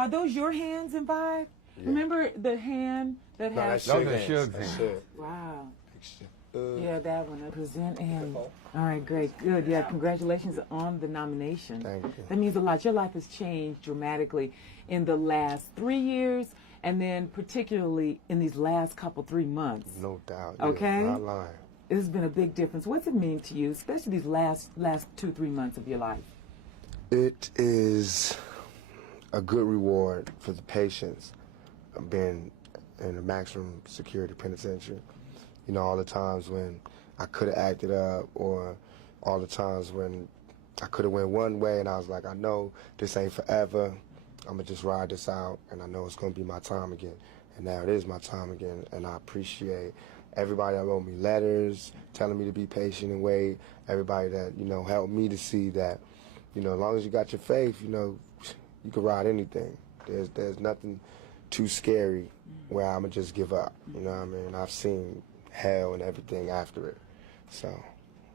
Are those your hands in Vibe? Yeah. Remember the hand that has... Those are Suge. Wow. Yeah, that one. I present and... All right, great. Good. Yeah, congratulations on the nomination. Thank you. That means a lot. Your life has changed dramatically in the last 3 years, and then particularly in these last 3 months. No doubt. Okay? Not lying. It has been a big difference. What's it mean to you, especially these last 2-3 months of your life? It is a good reward for the patients of being in a maximum security penitentiary. You know, all the times when I could have acted up, or all the times when I could have went one way and I was like, I know this ain't forever. I'm gonna just ride this out, and I know it's gonna be my time again. And now it is my time again, and I appreciate everybody that wrote me letters, telling me to be patient and wait, everybody that, you know, helped me to see that, you know, as long as you got your faith, you know, you can ride anything. There's nothing too scary where I'm gonna just give up, you know what I mean? I've seen hell and everything after it, so.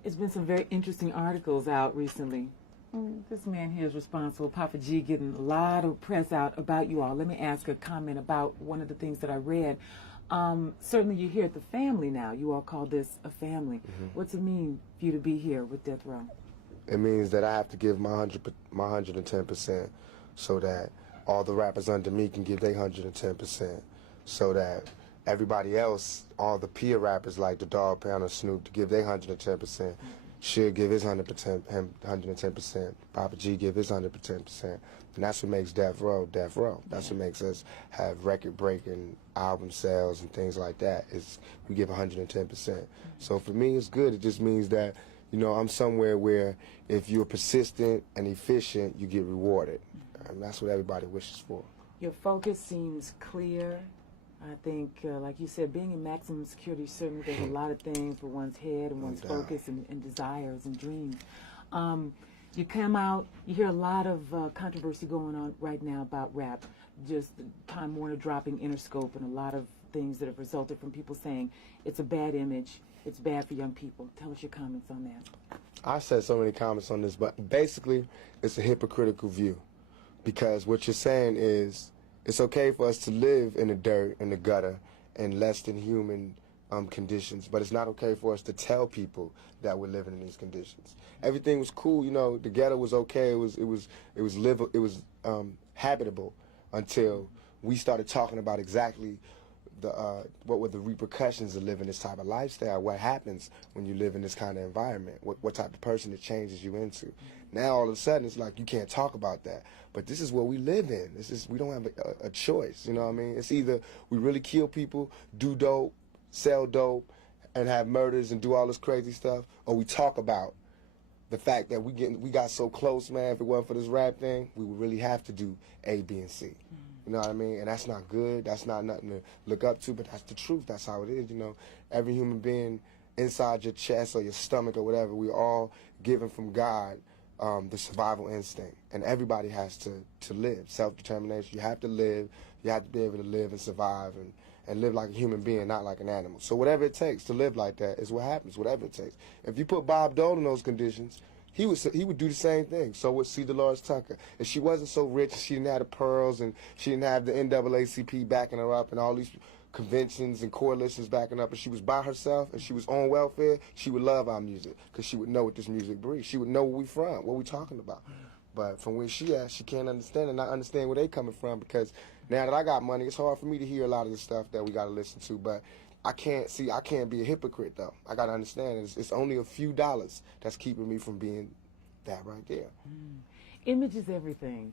It's been some very interesting articles out recently. This man here is responsible, Papa G, getting a lot of press out about you all. Let me ask a comment about one of the things that I read. Certainly you're here at the family now. You all call this a family. What's it mean for you to be here with Death Row? It means that I have to give my 110% so that all the rappers under me can give their 110%, so that everybody else, all the peer rappers like the Dog Pound or Snoop, to give their 110%. Should give his 110%, Papa G give his 110%, and that's what makes Death Row Death Row. That's what makes us have record-breaking album sales and things like that. Is we give 110%. So for me, it's good. It just means that, you know, I'm somewhere where if you're persistent and efficient, you get rewarded, and that's what everybody wishes for. Your focus seems clear. I think, like you said, being in maximum security, certainly there's a lot of things for one's head and one's focus and desires and dreams. You come out, you hear a lot of controversy going on right now about rap, just Time Warner dropping Interscope and a lot of things that have resulted from people saying it's a bad image, it's bad for young people. Tell us your comments on that. I said so many comments on this, but basically it's a hypocritical view, because what you're saying is, it's okay for us to live in the dirt, in the gutter, in less than human conditions, but it's not okay for us to tell people that we're living in these conditions. Everything was cool, you know. The ghetto was okay. It was habitable until we started talking about exactly what were the repercussions of living this type of lifestyle. What happens when you live in this kind of environment? What type of person it changes you into? Now all of a sudden it's like you can't talk about that. But this is what we live in. We don't have a choice, you know what I mean? It's either we really kill people, do dope, sell dope, and have murders and do all this crazy stuff, or we talk about the fact that we got so close, man. If it wasn't for this rap thing, we would really have to do A, B, and C. You know what I mean? And that's not good. That's not nothing to look up to, but that's the truth. That's how it is, you know. Every human being inside your chest or your stomach or whatever, we all given from God the survival instinct. And everybody has to live. Self-determination. You have to live. You have to be able to live and survive and live like a human being, not like an animal. So whatever it takes to live like that is what happens, whatever it takes. If you put Bob Dole in those conditions, he would do the same thing. So would C. Dolores Tucker. If she wasn't so rich, she didn't have the pearls, and she didn't have the NAACP backing her up, and all these conventions and coalitions backing up, and she was by herself, and she was on welfare, she would love our music, because she would know what this music breeds. She would know where we from, what we talking about. But from where she at, she can't understand and not understand where they coming from, because now that I got money, it's hard for me to hear a lot of the stuff that we got to listen to. But I can't be a hypocrite, though. I got to understand it's only a few dollars that's keeping me from being that right there. Image is everything.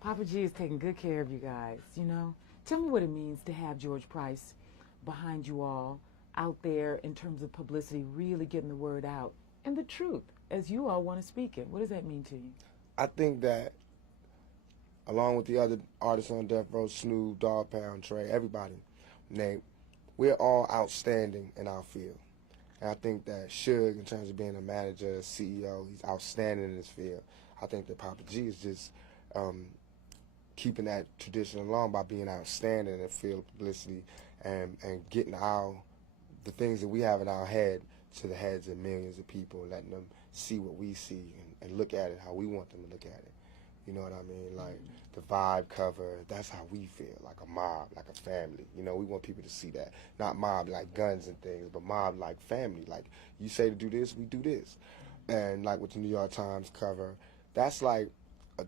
Papa G is taking good care of you guys, you know. Tell me what it means to have George Price behind you all, out there in terms of publicity, really getting the word out, and the truth, as you all want to speak it. What does that mean to you? I think that, along with the other artists on Death Row, Snoop, Dog Pound, Trey, everybody, Nate, we're all outstanding in our field. And I think that Suge, in terms of being a manager, a CEO, he's outstanding in his field. I think that Papa G is just keeping that tradition along by being outstanding in the field of publicity and getting the things that we have in our head to the heads of millions of people, letting them see what we see and look at it how we want them to look at it. You know what I mean? Like the vibe cover, that's how we feel, like a mob, like a family. You know, we want people to see that. Not mob like guns and things, but mob like family. Like you say to do this, we do this. And like with the New York Times cover, that's like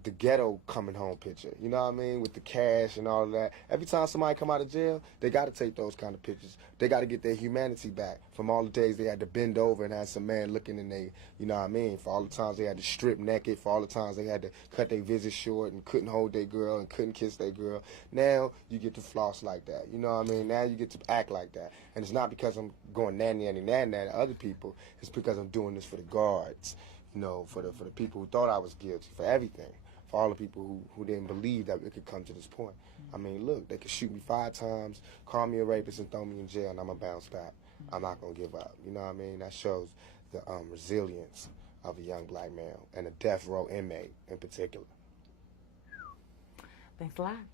the ghetto coming home picture. You know what I mean? With the cash and all of that. Every time somebody come out of jail, they got to take those kind of pictures. They got to get their humanity back from all the days they had to bend over and have some man looking in they, you know what I mean? For all the times they had to strip naked, for all the times they had to cut their visit short and couldn't hold their girl and couldn't kiss their girl. Now you get to floss like that. You know what I mean? Now you get to act like that. And it's not because I'm going nanny to other people. It's because I'm doing this for the guards. You know, for the people who thought I was guilty, for everything, for all the people who didn't believe that it could come to this point. I mean, look, they could shoot me 5 times, call me a rapist, and throw me in jail, and I'm gonna bounce back. I'm not gonna give up. You know what I mean? That shows the resilience of a young black male and a death row inmate in particular. Thanks a lot.